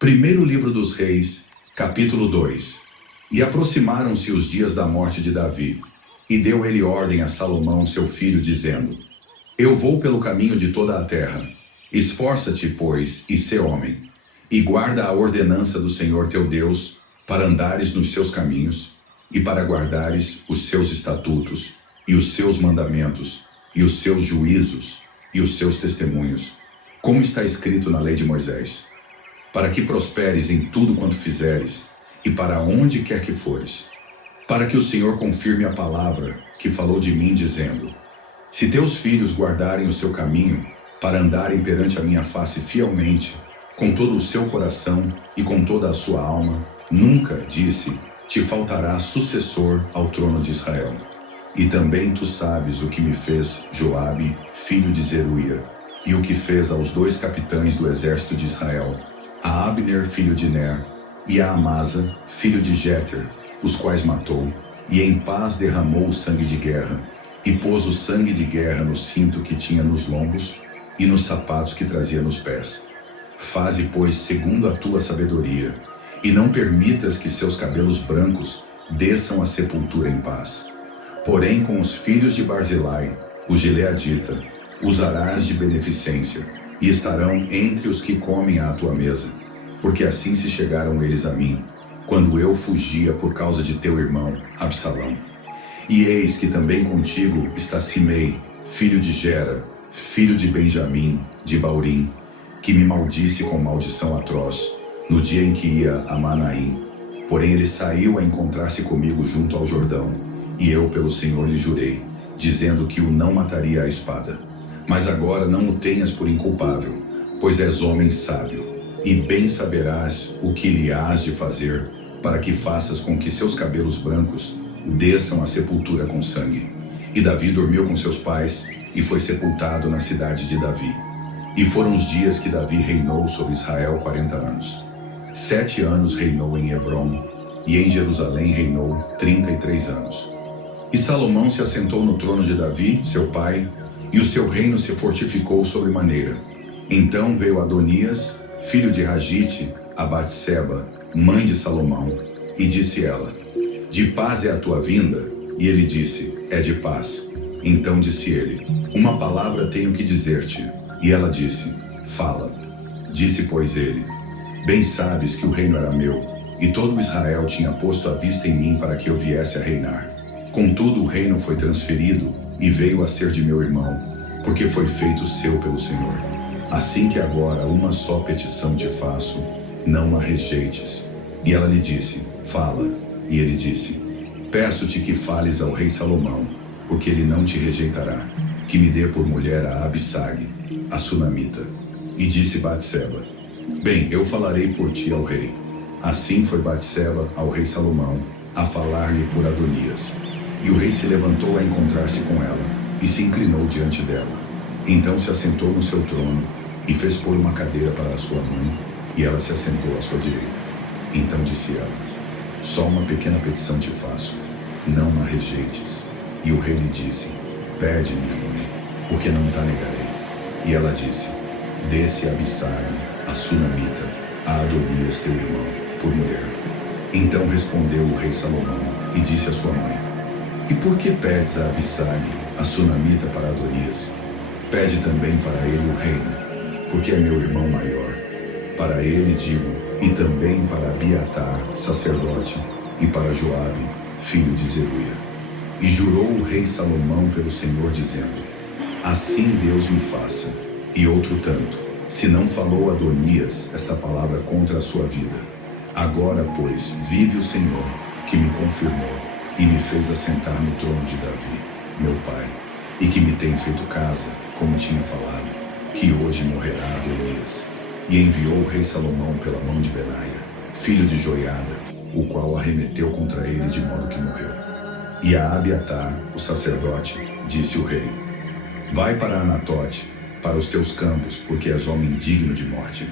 Primeiro livro dos Reis, capítulo 2. E aproximaram-se os dias da morte de Davi, e deu ele ordem a Salomão, seu filho, dizendo: Eu vou pelo caminho de toda a terra. Esforça-te, pois, e sê homem, e guarda a ordenança do Senhor teu Deus, para andares nos seus caminhos, e para guardares os seus estatutos, e os seus mandamentos, e os seus juízos, e os seus testemunhos, como está escrito na lei de Moisés, para que prosperes em tudo quanto fizeres, e para onde quer que fores, para que o Senhor confirme a palavra que falou de mim, dizendo: Se teus filhos guardarem o seu caminho, para andarem perante a minha face fielmente, com todo o seu coração e com toda a sua alma, nunca, disse, te faltará sucessor ao trono de Israel. E também tu sabes o que me fez Joabe, filho de Zeruia, e o que fez aos 2 capitães do exército de Israel, a Abner, filho de Ner, e a Amasa, filho de Jeter, os quais matou, e em paz derramou o sangue de guerra, e pôs o sangue de guerra no cinto que tinha nos lombos e nos sapatos que trazia nos pés. Faze, pois, segundo a tua sabedoria, e não permitas que seus cabelos brancos desçam à sepultura em paz. Porém, com os filhos de Barzilai, o gileadita, usarás de beneficência, e estarão entre os que comem à tua mesa, porque assim se chegaram eles a mim, quando eu fugia por causa de teu irmão, Absalão. E eis que também contigo está Simei, filho de Gera, filho de Benjamim, de Baurim, que me maldisse com maldição atroz, no dia em que ia a Manaim. Porém ele saiu a encontrar-se comigo junto ao Jordão, e eu pelo Senhor lhe jurei, dizendo que o não mataria à espada. Mas agora não o tenhas por inculpável, pois és homem sábio, e bem saberás o que lhe hás de fazer, para que faças com que seus cabelos brancos desçam à sepultura com sangue. E Davi dormiu com seus pais, e foi sepultado na cidade de Davi. E foram os dias que Davi reinou sobre Israel 40 anos. 7 anos reinou em Hebrom, e em Jerusalém reinou 33 anos. E Salomão se assentou no trono de Davi, seu pai, e o seu reino se fortificou sobremaneira. Então veio Adonias, filho de Ragite, a Batseba, mãe de Salomão, e disse ela: De paz é a tua vinda? E ele disse: É de paz. Então disse ele: Uma palavra tenho que dizer-te. E ela disse: Fala. Disse, pois, ele: Bem sabes que o reino era meu, e todo Israel tinha posto a vista em mim para que eu viesse a reinar. Contudo, o reino foi transferido e veio a ser de meu irmão, porque foi feito seu pelo Senhor. Assim que agora uma só petição te faço, não a rejeites. E ela lhe disse: Fala. E ele disse: Peço-te que fales ao rei Salomão, porque ele não te rejeitará, que me dê por mulher a Abissag, a sunamita. E disse Batseba: Bem, eu falarei por ti ao rei. Assim foi Batseba ao rei Salomão, a falar-lhe por Adonias. E o rei se levantou a encontrar-se com ela, e se inclinou diante dela. Então se assentou no seu trono, e fez pôr uma cadeira para a sua mãe, e ela se assentou à sua direita. Então disse ela: Só uma pequena petição te faço, não a rejeites. E o rei lhe disse: Pede, minha mãe, porque não te negarei. E ela disse: Dê-se a Abissag, a sunamita, a Adonias teu irmão, por mulher. Então respondeu o rei Salomão, e disse à sua mãe: E por que pedes a Abissag, a sunamita, para Adonias? Pede também para ele o reino, porque é meu irmão maior. Para ele digo, e também para Abiatar, sacerdote, e para Joabe, filho de Zeruia. E jurou o rei Salomão pelo Senhor, dizendo: Assim Deus me faça, e outro tanto, se não falou Adonias esta palavra contra a sua vida. Agora, pois, vive o Senhor, que me confirmou, e me fez assentar no trono de Davi, meu pai, e que me tem feito casa, como tinha falado, que hoje morrerá Adonias. E enviou o rei Salomão pela mão de Benaia, filho de Joiada, o qual arremeteu contra ele de modo que morreu. E a Abiatar, o sacerdote, disse o rei: Vai para Anatote, para os teus campos, porque és homem digno de morte.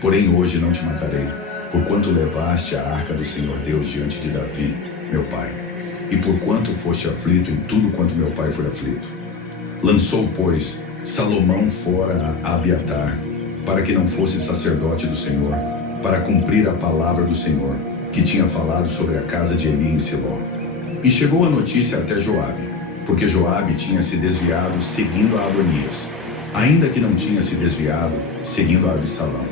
Porém hoje não te matarei, porquanto levaste a arca do Senhor Deus diante de Davi, meu pai, e porquanto foste aflito em tudo quanto meu pai foi aflito. Lançou, pois, Salomão fora a Abiatar, para que não fosse sacerdote do Senhor, para cumprir a palavra do Senhor, que tinha falado sobre a casa de Eli em Siló. E chegou a notícia até Joabe, porque Joabe tinha se desviado seguindo a Adonias, ainda que não tinha se desviado seguindo a Absalão.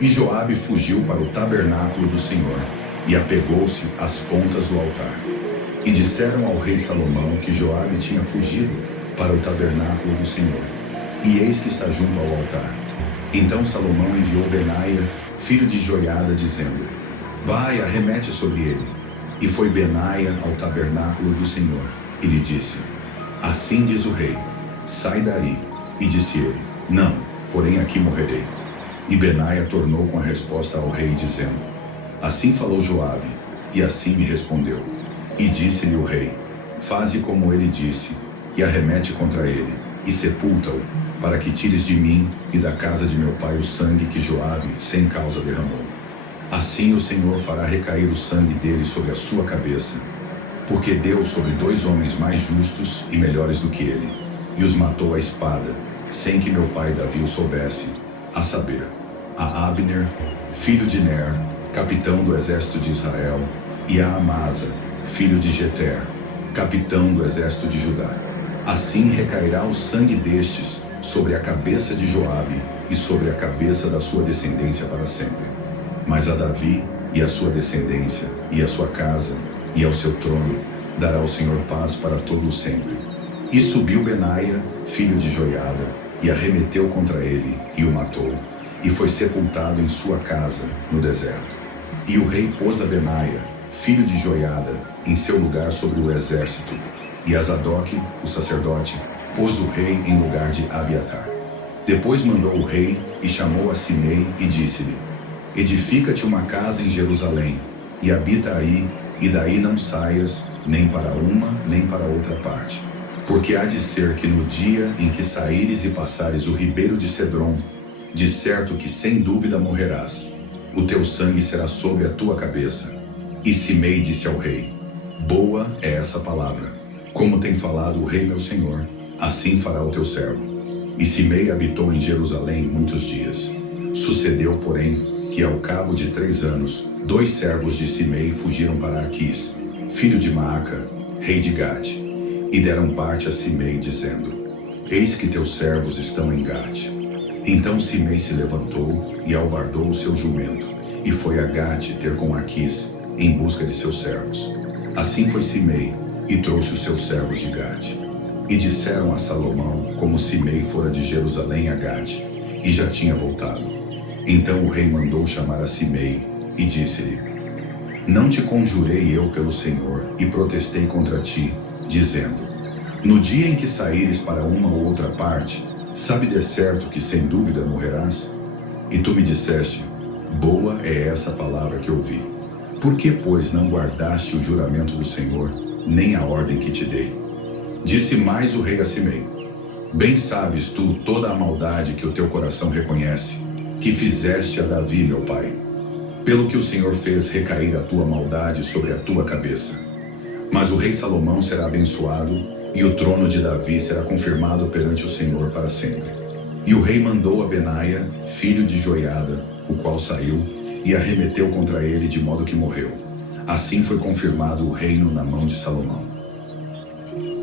E Joabe fugiu para o tabernáculo do Senhor, e apegou-se às pontas do altar. E disseram ao rei Salomão que Joabe tinha fugido para o tabernáculo do Senhor, e eis que está junto ao altar. Então Salomão enviou Benaia, filho de Joiada, dizendo: vai, arremete sobre ele. E foi Benaia ao tabernáculo do Senhor, e lhe disse: assim diz o rei, sai daí. E disse ele: não, porém aqui morrerei. E Benaia tornou com a resposta ao rei, dizendo: assim falou Joabe, e assim me respondeu. E disse-lhe o rei: faze como ele disse, e arremete contra ele, e sepulta-o, para que tires de mim e da casa de meu pai o sangue que Joabe sem causa derramou. Assim o Senhor fará recair o sangue dele sobre a sua cabeça, porque deu sobre 2 homens mais justos e melhores do que ele, e os matou à espada, sem que meu pai Davi o soubesse, a saber, a Abner, filho de Ner, capitão do exército de Israel, e a Amasa, filho de Jeter, capitão do exército de Judá. Assim recairá o sangue destes sobre a cabeça de Joabe e sobre a cabeça da sua descendência para sempre. Mas a Davi e a sua descendência, e a sua casa, e ao seu trono, dará o Senhor paz para todo o sempre. E subiu Benaia, filho de Joiada, e arremeteu contra ele, e o matou, e foi sepultado em sua casa, no deserto. E o rei pôs a Benaia, filho de Joiada, em seu lugar sobre o exército, e a Zadok, o sacerdote, pôs o rei em lugar de Abiatar. Depois mandou o rei, e chamou a Simei, e disse-lhe: edifica-te uma casa em Jerusalém, e habita aí, e daí não saias, nem para uma, nem para outra parte. Porque há de ser que no dia em que saíres e passares o ribeiro de Cedron, de certo que sem dúvida morrerás, o teu sangue será sobre a tua cabeça. E Simei disse ao rei: boa é essa palavra, como tem falado o rei meu senhor, assim fará o teu servo. E Simei habitou em Jerusalém muitos dias. Sucedeu, porém, que ao cabo de 3 anos, 2 servos de Simei fugiram para Aquis, filho de Maaca, rei de Gate, e deram parte a Simei, dizendo: eis que teus servos estão em Gate. Então Simei se levantou e albardou o seu jumento, e foi a Gate ter com Aquis, em busca de seus servos. Assim foi Simei, e trouxe os seus servos de Gate. E disseram a Salomão como Simei fora de Jerusalém a Gate, e já tinha voltado. Então o rei mandou chamar a Simei, e disse-lhe: não te conjurei eu pelo Senhor, e protestei contra ti, dizendo: no dia em que saíres para uma ou outra parte, sabe de certo que sem dúvida morrerás? E tu me disseste: boa é essa palavra que ouvi. Por que, pois, não guardaste o juramento do Senhor, nem a ordem que te dei? Disse mais o rei a Simei: bem sabes tu toda a maldade que o teu coração reconhece, que fizeste a Davi, meu pai. Pelo que o Senhor fez recair a tua maldade sobre a tua cabeça. Mas o rei Salomão será abençoado, e o trono de Davi será confirmado perante o Senhor para sempre. E o rei mandou a Benaia, filho de Joiada, o qual saiu, e arremeteu contra ele de modo que morreu. Assim foi confirmado o reino na mão de Salomão.